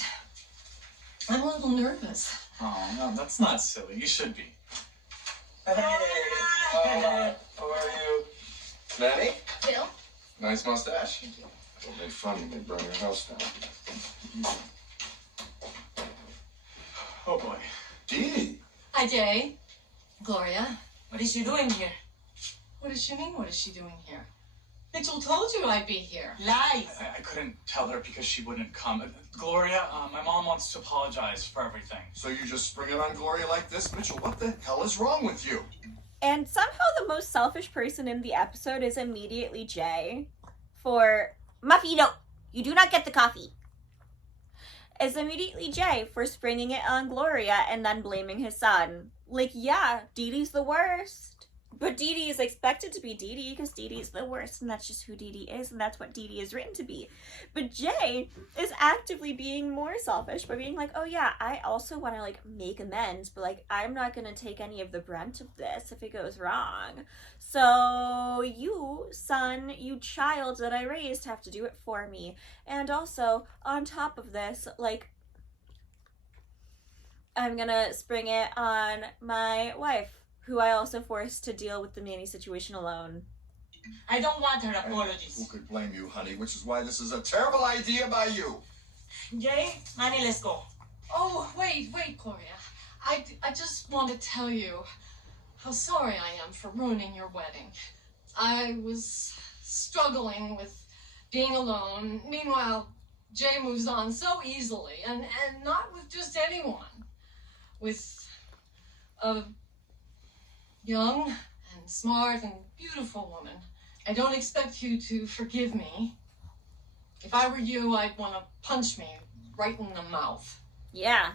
I'm a little nervous. Oh, no, that's not silly. You should be. Hey. How are you? Manny? Bill? Nice mustache. It'll be fun when they burn your house down. Oh, boy. DeeDee. Hi, Jay. Gloria. What is she doing here? What does she mean? What is she doing here? Mitchell told you I'd be here. Lies. I couldn't tell her because she wouldn't come. Gloria, my mom wants to apologize for everything. So you just spring it on Gloria like this? Mitchell, what the hell is wrong with you? And somehow the most selfish person in the episode is immediately Jay. For Muffy, no, you do not get the coffee. Is immediately Jay for springing it on Gloria and then blaming his son. Yeah, DeeDee's the worst. But DeeDee is expected to be DeeDee because DeeDee is the worst, and that's just who DeeDee is, and that's what DeeDee is written to be. But Jay is actively being more selfish by being oh yeah, I also want to make amends, but I'm not gonna take any of the brunt of this if it goes wrong. So you, son, you child that I raised, have to do it for me. And also, on top of this, I'm gonna spring it on my wife, who I also forced to deal with the Manny situation alone. I don't want her apologies. Who could blame you, honey? Which is why this is a terrible idea by you. Jay, Manny, let's go. Oh, wait, Gloria. I just want to tell you how sorry I am for ruining your wedding. I was struggling with being alone. Meanwhile, Jay moves on so easily, and not with just anyone. With a young and smart and beautiful woman. I don't expect you to forgive me. If I were you, I'd want to punch me right in the mouth. Yeah.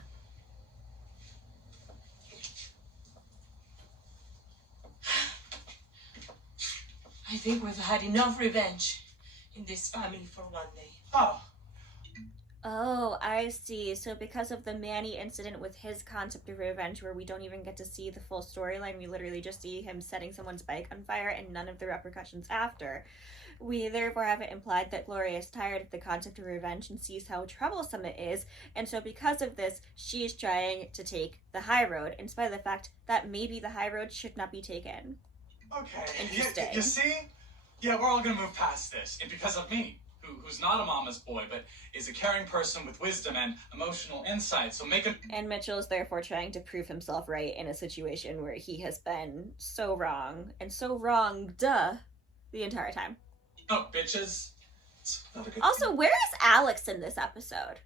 I think we've had enough revenge in this family for one day. Oh, I see. So because of the Manny incident with his concept of revenge, where we don't even get to see the full storyline, we literally just see him setting someone's bike on fire and none of the repercussions after. We therefore have it implied that Gloria is tired of the concept of revenge and sees how troublesome it is, and so because of this, she is trying to take the high road, in spite of the fact that maybe the high road should not be taken. Okay. Interesting. You see? Yeah, we're all gonna move past this. And because of me, who's not a mama's boy, but is a caring person with wisdom and emotional insight. So make him... And Mitchell is therefore trying to prove himself right in a situation where he has been so wrong, and so wronged the entire time. Oh, bitches. It's not a good Also, where is Alex in this episode?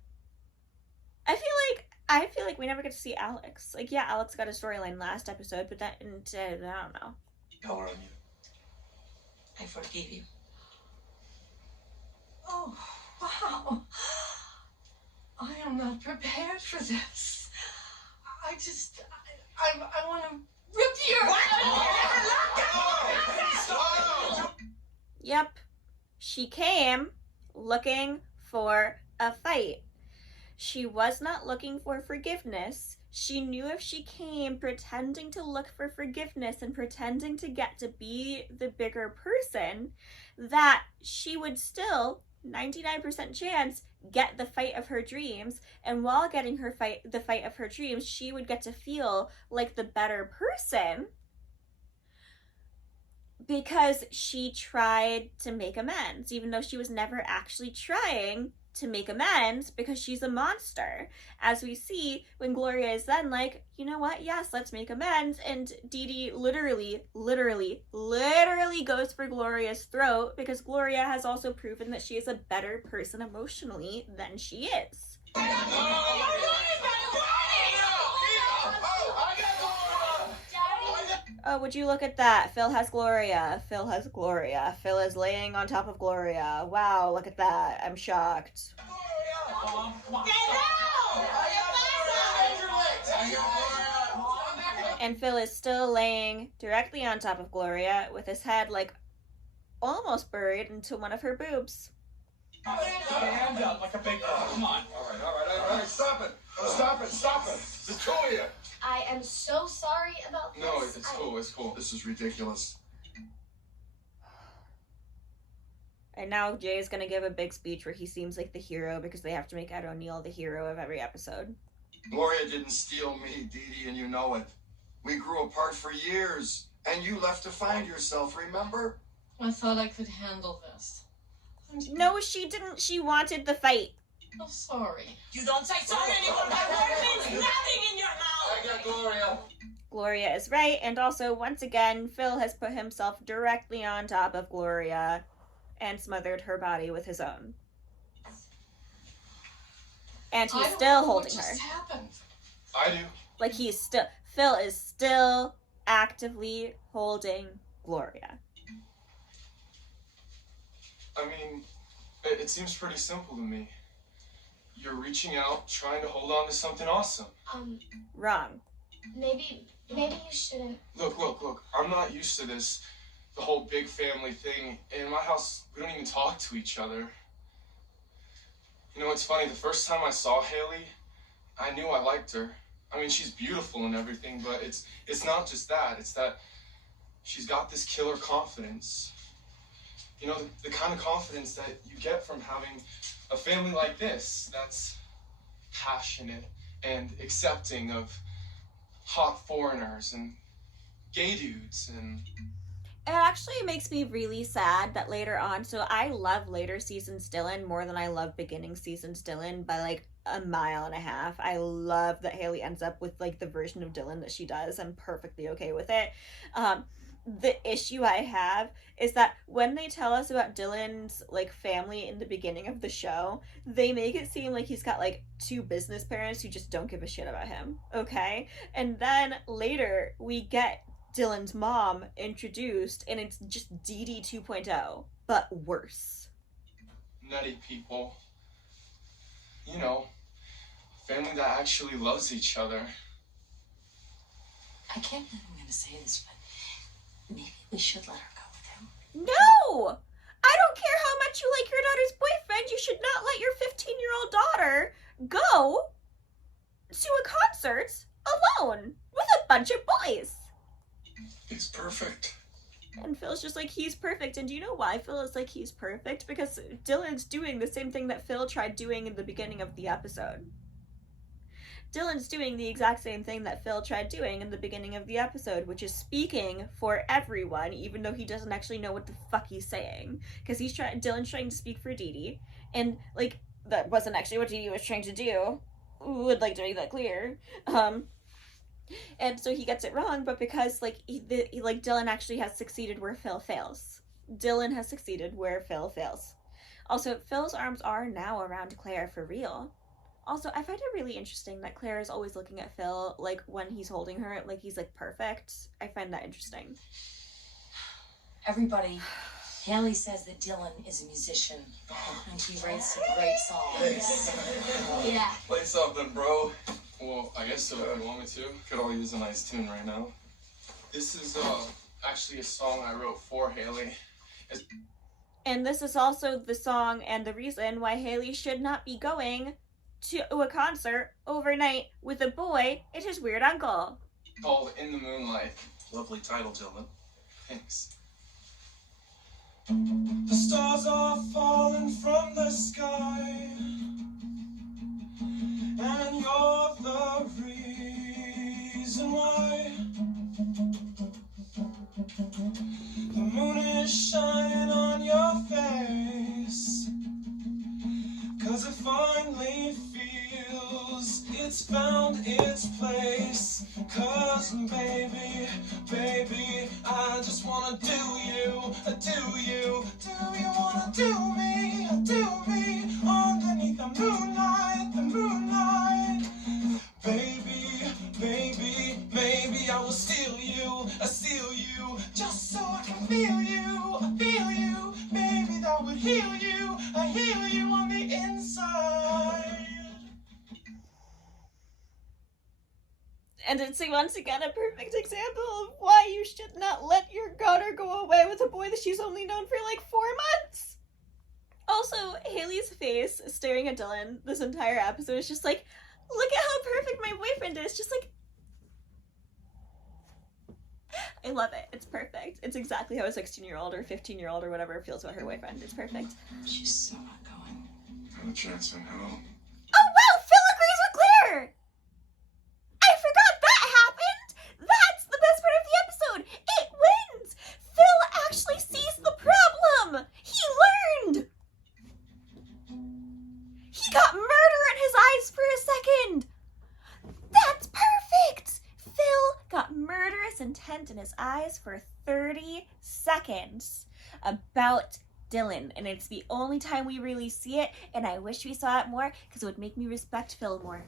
I feel like we never get to see Alex. Like, yeah, Alex got a storyline last episode, but that, I don't know. color on you. I forgive you. Oh, wow. I am not prepared for this. I want to rip your... Yep. She came looking for a fight. She was not looking for forgiveness. She knew if she came pretending to look for forgiveness and pretending to get to be the bigger person, that she would still, 99% chance, get the fight of her dreams. And while getting the fight of her dreams, she would get to feel like the better person because she tried to make amends, even though she was never actually trying to make amends because she's a monster. As we see when Gloria is then like, you know what, yes, let's make amends, and DeeDee literally goes for Gloria's throat because Gloria has also proven that she is a better person emotionally than she is. Oh, would you look at that? Phil has Gloria. Phil has Gloria. Phil is laying on top of Gloria. Wow, look at that. I'm shocked. And Phil is still laying directly on top of Gloria with his head like almost buried into one of her boobs. Stand up like a big girl. Come on. All right. Stop it. The two of you. I am so sorry about this. No, it's cool. This is ridiculous. And now Jay is gonna give a big speech where he seems like the hero because they have to make Ed O'Neill the hero of every episode. Gloria didn't steal me, DeeDee, and you know it. We grew apart for years, and you left to find yourself, remember? I thought I could handle this. No, she didn't. She wanted the fight. I'm sorry. You don't say sorry anymore. My word means nothing in your mouth. I got Gloria. Gloria is right, and also, once again, Phil has put himself directly on top of Gloria and smothered her body with his own. And he's still holding her. What just happened? I do. Like, Phil is still actively holding Gloria. I mean, it seems pretty simple to me. You're reaching out, trying to hold on to something awesome. Wrong. Maybe you shouldn't. Look. I'm not used to this, the whole big family thing. In my house, we don't even talk to each other. You know, it's funny, the first time I saw Haley, I knew I liked her. I mean, she's beautiful and everything, but it's not just that. It's that she's got this killer confidence. You know, the kind of confidence that you get from having a family like this that's passionate and accepting of hot foreigners and gay dudes and... It actually makes me really sad that later on, so I love later seasons Dylan more than I love beginning seasons Dylan by like a mile and a half. I love that Haley ends up with like the version of Dylan that she does. I'm perfectly okay with it. The issue I have is that when they tell us about Dylan's like family in the beginning of the show, they make it seem like he's got like two business parents who just don't give a shit about him, okay? And then later we get Dylan's mom introduced and it's just DeeDee 2.0, but worse. Nutty people. You know, family that actually loves each other. I can't believe I'm going to say this, but maybe we should let her go with him. No! I don't care how much you like your daughter's boyfriend, you should not let your 15-year-old daughter go to a concert alone with a bunch of boys. He's perfect. And Phil's just like, he's perfect. And do you know why Phil is like, he's perfect? Because Dylan's doing the same thing that Phil tried doing in the beginning of the episode. Dylan's doing the exact same thing that Phil tried doing in the beginning of the episode, which is speaking for everyone, even though he doesn't actually know what the fuck he's saying. Because Dylan's trying to speak for DeeDee, and, like, that wasn't actually what DeeDee was trying to do. Would like to make that clear. And so he gets it wrong, but because, like, Dylan actually has succeeded where Phil fails. Dylan has succeeded where Phil fails. Also, Phil's arms are now around Claire for real. Also, I find it really interesting that Claire is always looking at Phil, like, when he's holding her, like he's, like, perfect. I find that interesting. Everybody, Haley says that Dylan is a musician, and he writes some great songs. Yeah. Play something, bro. Well, I guess so if you want me to. Could all use a nice tune right now. This is actually a song I wrote for Haley. And this is also the song and the reason why Haley should not be going to a concert overnight with a boy and his weird uncle. Called In the Moonlight. Lovely title, Dylan. Thanks. The stars are falling from the sky, and you're the reason why. The moon is shining on your face, 'cause it finally feels it's found its place. 'Cause baby, baby, I just wanna do you, do you wanna do me underneath the moonlight, baby, baby, maybe I will steal you, just so I can feel you, maybe that would heal you, I heal you on the inside. And it's once again a perfect example of why you should not let your daughter go away with a boy that she's only known for like 4 months. Also, Haley's face staring at Dylan this entire episode is just like, look at how perfect my boyfriend is. Just like, I love it. It's perfect. It's exactly how a 16-year-old or 15-year-old or whatever feels about her boyfriend. It's perfect. She's so not going. Not a chance in hell. Oh wow, Phil agrees with Claire! I forgot that happened! That's the best part of the episode! It wins! Phil actually sees the problem! He learned! He got murder in his eyes for a second! That's perfect! Phil got murderous intent in his eyes for 30 seconds about Dylan, and it's the only time we really see it, and I wish we saw it more because it would make me respect Phil more.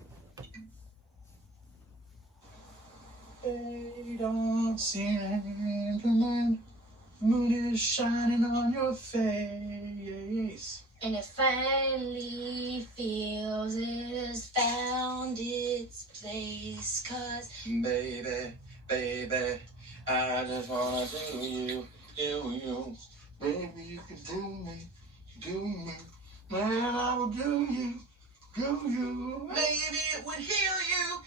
They don't seem to mind. The moon is shining on your face. And it finally feels it has found its place. 'Cause Baby, baby, I just wanna do you. Baby, you can do me. Man, I will do you. Maybe it would heal you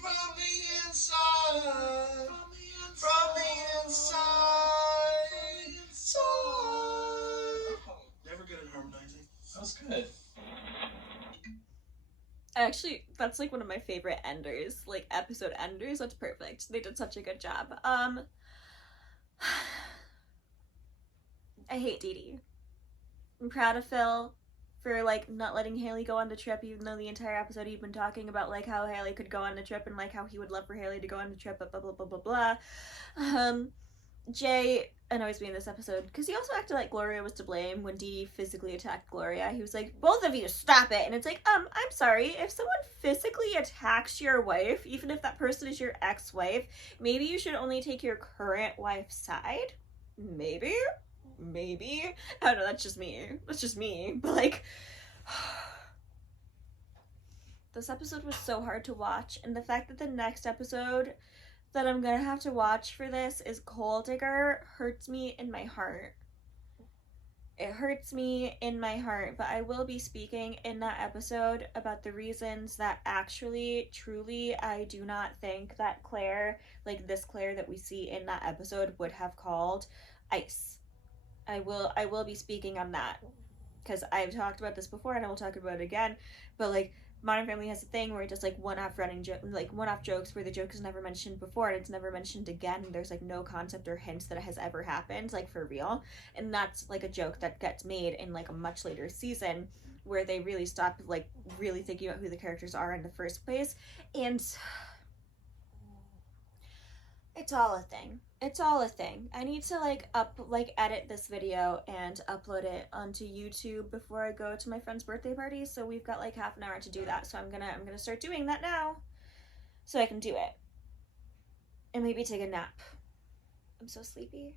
from the inside. From the inside. Never good at harmonizing. That was good. Actually, that's like one of my favorite enders, like episode enders. That's perfect. They did such a good job. I hate DeeDee. I'm proud of Phil for like not letting Haley go on the trip, even though the entire episode he'd been talking about like how Haley could go on the trip and like how he would love for Haley to go on the trip, blah blah blah blah blah. Jay annoys me in this episode because he also acted like Gloria was to blame when DeeDee physically attacked Gloria. He was like, both of you stop it. And it's like, I'm sorry, if someone physically attacks your wife, even if that person is your ex-wife, maybe you should only take your current wife's side. Maybe I don't know, that's just me, but like this episode was so hard to watch, and the fact that the next episode that I'm gonna have to watch for this is Coal Digger hurts me in my heart. It hurts me in my heart, but I will be speaking in that episode about the reasons that actually, truly, I do not think that Claire, like this Claire that we see in that episode, would have called ice. I will be speaking on that because I've talked about this before and I will talk about it again, but like Modern Family has a thing where it does like one-off jokes where the joke is never mentioned before and it's never mentioned again. There's like no concept or hints that it has ever happened, like for real. And that's like a joke that gets made in like a much later season where they really stop like really thinking about who the characters are in the first place. And It's all a thing. It's all a thing. I need to edit this video and upload it onto YouTube before I go to my friend's birthday party. So we've got like half an hour to do that. So I'm gonna start doing that now, so I can do it and maybe take a nap. I'm so sleepy.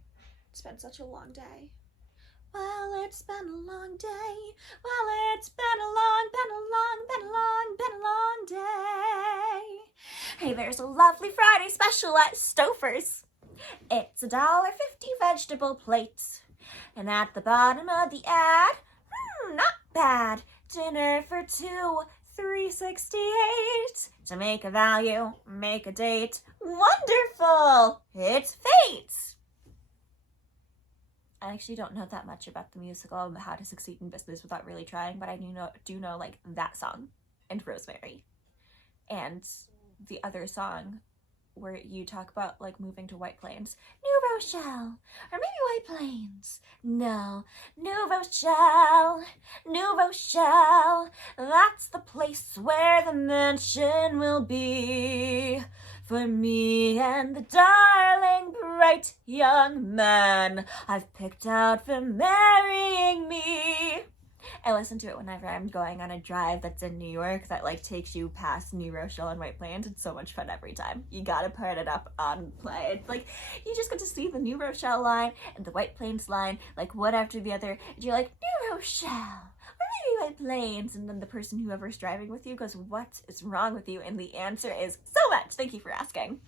It's been such a long day. Well, it's been a long day. Well, it's been a long day. Hey, there's a lovely Friday special at Stouffer's. It's $1.50 vegetable plates. And at the bottom of the ad, not bad. Dinner for two, $3.68. To make a value, make a date. Wonderful! It's fate! I actually don't know that much about the musical How to Succeed in Business Without Really Trying, but I do know like that song and Rosemary and the other song where you talk about like moving to White Plains. New Rochelle, or maybe White Plains. No, New Rochelle, New Rochelle. That's the place where the mansion will be for me and the darling bright young man I've picked out for marrying me. I listen to it whenever I'm going on a drive that's in New York that like takes you past New Rochelle and White Plains. It's so much fun every time. You gotta put it up on play. It's like you just get to see the New Rochelle line and the White Plains line like one after the other, and you're like, New Rochelle, or maybe White Plains, and then the person whoever's driving with you goes, what is wrong with you? And the answer is so much. Thank you for asking.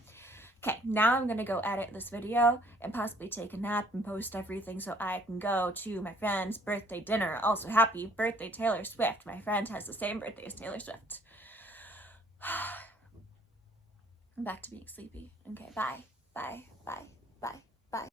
Okay, now I'm gonna go edit this video and possibly take a nap and post everything so I can go to my friend's birthday dinner. Also, happy birthday, Taylor Swift. My friend has the same birthday as Taylor Swift. I'm back to being sleepy. Okay, bye, bye, bye, bye.